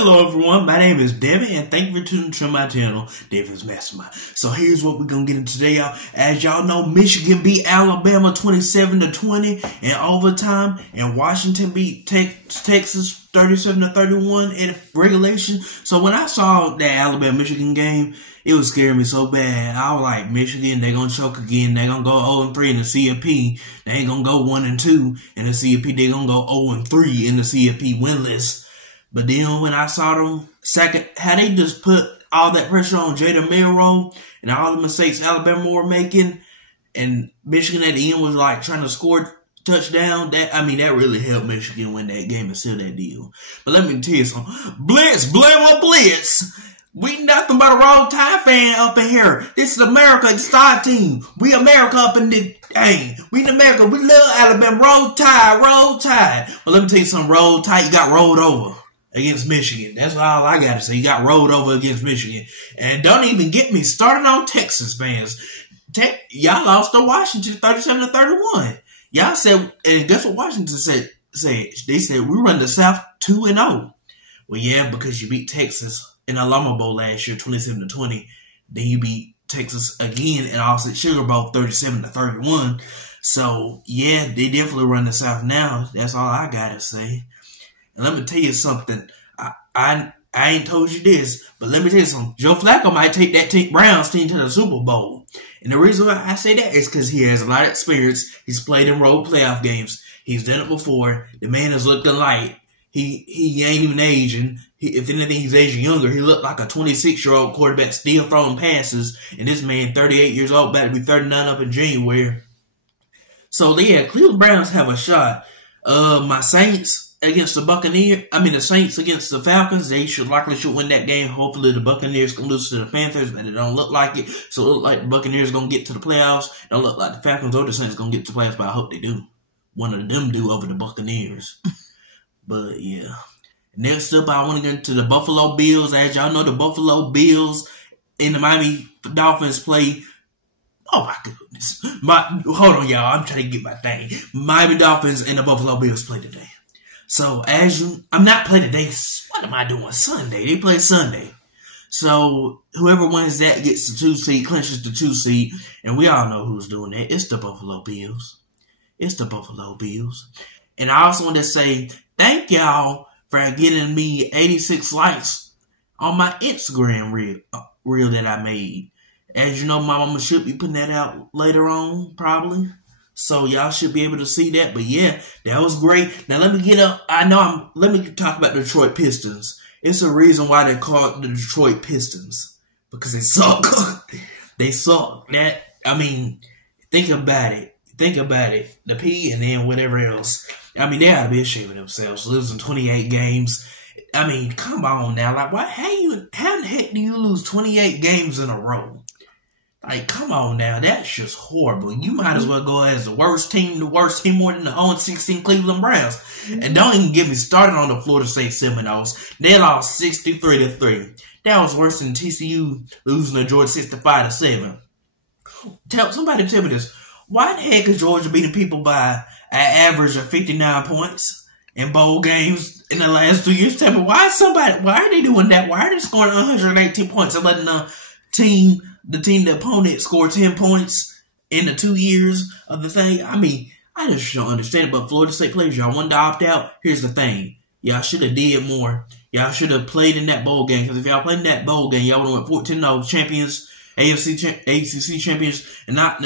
Hello everyone, my name is Devin and thank you for tuning to my channel, Devin's Mastermind. So here's what we're going to get into today, y'all. As y'all know, Michigan beat Alabama 27-20 in overtime, and Washington beat Texas 37-31 in regulation. So when I saw that Alabama-Michigan game, it was scaring me so bad. I was like, Michigan, they're going to choke again. They're going to go 0-3 in the CFP. They ain't going to go 1-2 in the CFP. They're going to go 0-3 in the CFP winless. But then when I saw them how they just put all that pressure on Jada Milroe and all the mistakes Alabama were making, and Michigan at the end was like trying to score touchdown, that really helped Michigan win that game and seal that deal. But let me tell you something. Blitz, blame blitz. We nothing but a Roll Tide fan up in here. This is America. It's our team. We America up in the dang. We in America. We love Alabama. Roll Tide, Roll Tide. Well, let me tell you something. Roll Tide, you got rolled over against Michigan. That's all I got to say. You got rolled over against Michigan. And don't even get me started on Texas fans. Y'all lost to Washington 37-31. Y'all said, and guess what Washington said? They said, we run the South 2-0. Well, yeah, because you beat Texas in the Alamo Bowl last year, 27-20. Then you beat Texas again in Austin Sugar Bowl, 37-31. So, yeah, they definitely run the South now. That's all I got to say. And let me tell you something. I ain't told you this, but let me tell you something. Joe Flacco might take that Browns team to the Super Bowl. And the reason why I say that is because he has a lot of experience. He's played in road playoff games. He's done it before. The man has looked alike. He ain't even aging. If anything, he's aging younger. He looked like a 26-year-old quarterback still throwing passes. And this man, 38 years old, about to be 39 up in January. So, yeah, Cleveland Browns have a shot. My Saints against the Saints against the Falcons, they should win that game. Hopefully the Buccaneers can lose to the Panthers, but it don't look like it. So it look like the Buccaneers going to get to the playoffs. It don't look like the Falcons or the Saints going to get to the playoffs, but I hope they do. One of them do over the Buccaneers. But yeah. Next up, I want to get into the Buffalo Bills. As y'all know, the Buffalo Bills and the Miami Dolphins play. Oh my goodness. Hold on, y'all. I'm trying to get my thing. Miami Dolphins and the Buffalo Bills play today. So, I'm not playing today. What am I doing? Sunday. They play Sunday. So, whoever wins that gets the 2 seed, clinches the 2 seed. And we all know who's doing that. It's the Buffalo Bills. It's the Buffalo Bills. And I also want to say thank y'all for getting me 86 likes on my Instagram reel that I made. As you know, my mama should be putting that out later on, probably. So y'all should be able to see that. But yeah, that was great. Now let me let me talk about the Detroit Pistons. It's a reason why they're called the Detroit Pistons. Because they suck. They suck. Think about it. The P and then whatever else. They ought to be ashamed of themselves. Losing 28 games. Come on now. Like, how in the heck do you lose 28 games in a row? Like, come on now. That's just horrible. You might as well go as the worst team more than the 0-16 Cleveland Browns. And don't even get me started on the Florida State Seminoles. They lost 63-3. That was worse than TCU losing to Georgia 65-7. Somebody tell me this. Why the heck is Georgia beating people by an average of 59 points in bowl games in the last 2 years? Tell me, why are they doing that? Why are they scoring 118 points and letting the opponent score 10 points in the 2 years of the thing? I just don't understand it. But Florida State players, y'all wanted to opt out. Here's the thing. Y'all should have did more. Y'all should have played in that bowl game. Because if y'all played in that bowl game, y'all would have went 14-0 champions, ACC champions. And not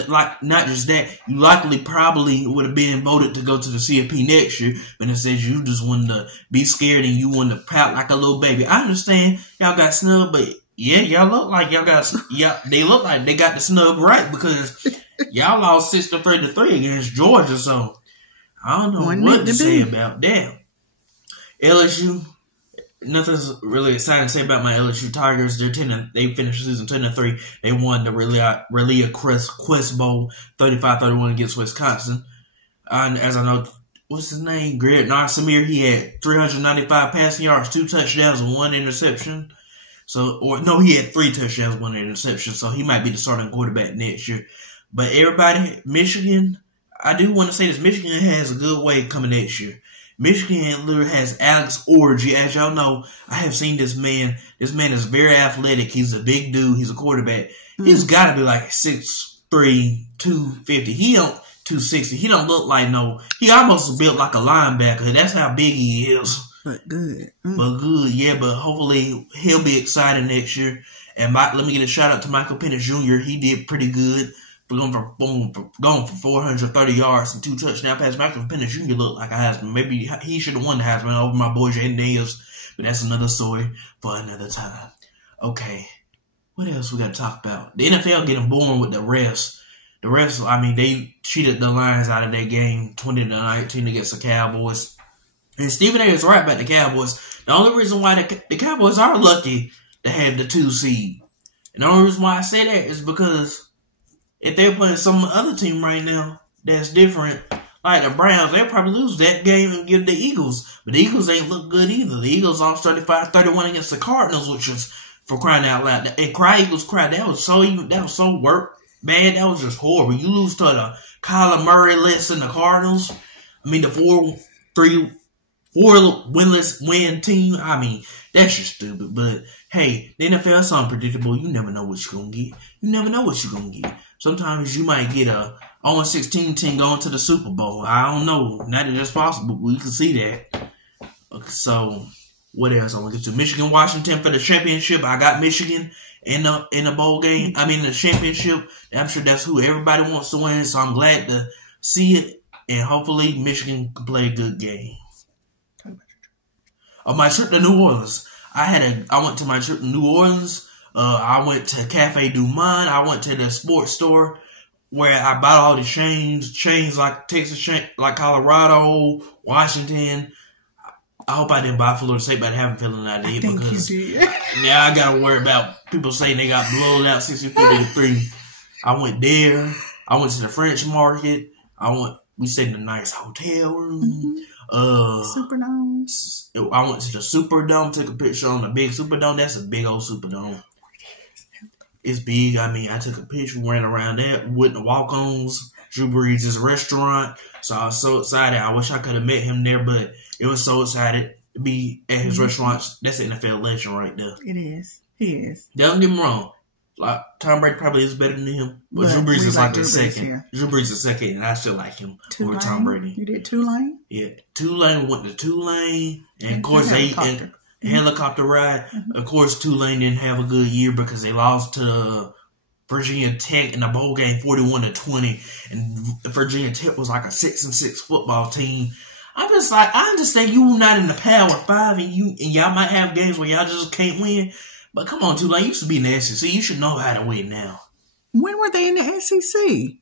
just that, you probably would have been voted to go to the CFP next year. But instead, you just wanted to be scared and you wanted to pout like a little baby. I understand y'all got snubbed, but yeah, y'all look like they look like they got the snub right because y'all lost 63-3 against Georgia. So I don't know what to say about that. LSU, nothing's really exciting to say about my LSU Tigers. They finished the season 10-3. They won the Relia Quest Bowl 35-31 against Wisconsin. And as I know, what's his name? Garrett Narsamir, he had 395 passing yards, 2 touchdowns, and 1 interception. He had 3 touchdowns, 1 interception, so he might be the starting quarterback next year. But everybody, Michigan, I do want to say this, Michigan has a good way coming next year. Michigan literally has Alex Orji. As y'all know, I have seen this man. This man is very athletic. He's a big dude. He's a quarterback. He's got to be like 6'3", 250. He don't 260. He don't look like no. He almost built like a linebacker. That's how big he is. But good. But good, yeah. But hopefully he'll be excited next year. And let me get a shout out to Michael Penix Jr. He did pretty good. Going for 430 yards and 2 touchdown passes. Michael Penix Jr. looked like a Heisman. Maybe he should have won the Heisman over my boy Jaden Daniels. But that's another story for another time. Okay. What else we got to talk about? The NFL getting born with the refs. The refs, I mean, they cheated the Lions out of that game 20-19 against the Cowboys. And Stephen A. is right about the Cowboys. The only reason why the Cowboys are lucky to have the 2 seed. And the only reason why I say that is because if they're playing some other team right now that's different, like the Browns, they'll probably lose that game and give the Eagles. But the Eagles ain't look good either. The Eagles lost 35-31 against the Cardinals, which was, for crying out loud, and Eagles cry. That was so bad. That was just horrible. You lose to the Kyler Murray-less and the Cardinals. I mean, the 4 winless win team. I mean, that's just stupid. But hey, the NFL is unpredictable. You never know what you're gonna get. You never know what you're gonna get. Sometimes you might get a 0-16 team going to the Super Bowl. I don't know. Not that it's possible, but we can see that. Okay, so what else I want to get to? Michigan, Washington for the championship. I got Michigan in the bowl game. I mean the championship. I'm sure that's who everybody wants to win. So I'm glad to see it, and hopefully Michigan can play a good game. On my trip to New Orleans, I went to my trip to New Orleans. I went to Cafe Du Monde. I went to the sports store where I bought all the chains like Texas chain, like Colorado, Washington. I hope I didn't buy Florida State, but I have a feeling I did because now I gotta worry about people saying they got blown out 60-3. I went there. I went to the French Market. We stayed in a nice hotel room. Superdome. I went to the Superdome, took a picture on the big Superdome. That's a big old Superdome. It's big. I mean, I took a picture, went around there with the walk-ons, Drew Brees' restaurant. So I was so excited. I wish I could have met him there, but it was so excited to be at his restaurant. That's an NFL legend right there. It is. He is. Don't get me wrong. Like, Tom Brady probably is better than him, but Drew Brees is like the second. Drew Brees is second, and I still like him over Tom Brady. You did Tulane? Yeah, Tulane went to Tulane, and of course helicopter ride. Of course, Tulane didn't have a good year because they lost to Virginia Tech in the bowl game 41-20, and Virginia Tech was like a 6-6 football team. I'm just like, I understand you not in the Power 5, and y'all might have games where y'all just can't win. But come on, Tulane, you used to be in the SEC. You should know how to win now. When were they in the SEC?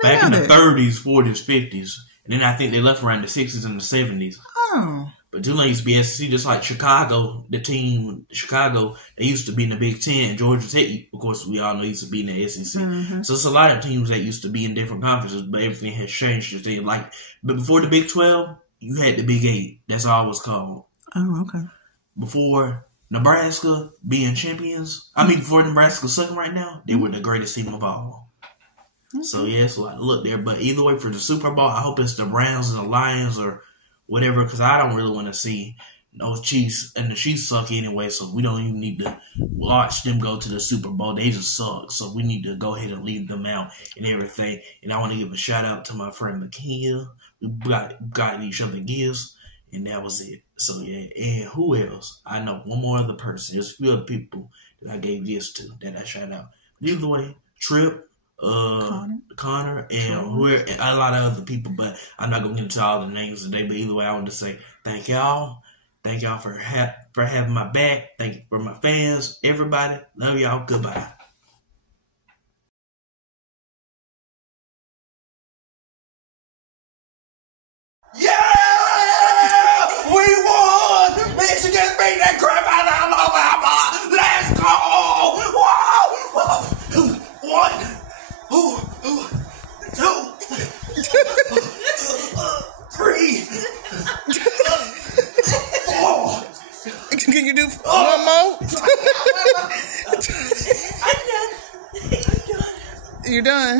Back in the 30s, 40s, 50s. And then I think they left around the 60s and the 70s. Oh. But Tulane used to be SEC, just like Chicago, the team, Chicago, they used to be in the Big Ten. And Georgia Tech, of course, we all know used to be in the SEC. Mm-hmm. So it's a lot of teams that used to be in different conferences, but everything has changed. But before the Big 12, you had the Big 8. That's all it was called. Oh, okay. Before Nebraska being champions, before Nebraska sucking right now, they were the greatest team of all. Okay. So, yeah, it's a lot to look there. But either way, for the Super Bowl, I hope it's the Browns and the Lions or whatever, because I don't really want to see those Chiefs. And the Chiefs suck anyway, so we don't even need to watch them go to the Super Bowl. They just suck. So we need to go ahead and leave them out and everything. And I want to give a shout out to my friend McKenna. We got each other gifts, and that was it. So, yeah, and who else? I know one more other person. There's a few other people that I gave gifts to that I shout out. Either way, Trip, Connor, and a lot of other people, but I'm not going to get into all the names today. But either way, I want to say thank y'all. Thank y'all for having my back. Thank you for my fans, everybody. Love y'all. Goodbye. Michigan beat the crap out of Alabama. Let's go! Whoa! 1, 2, 3, 4. Can you do one more? I'm done. You done?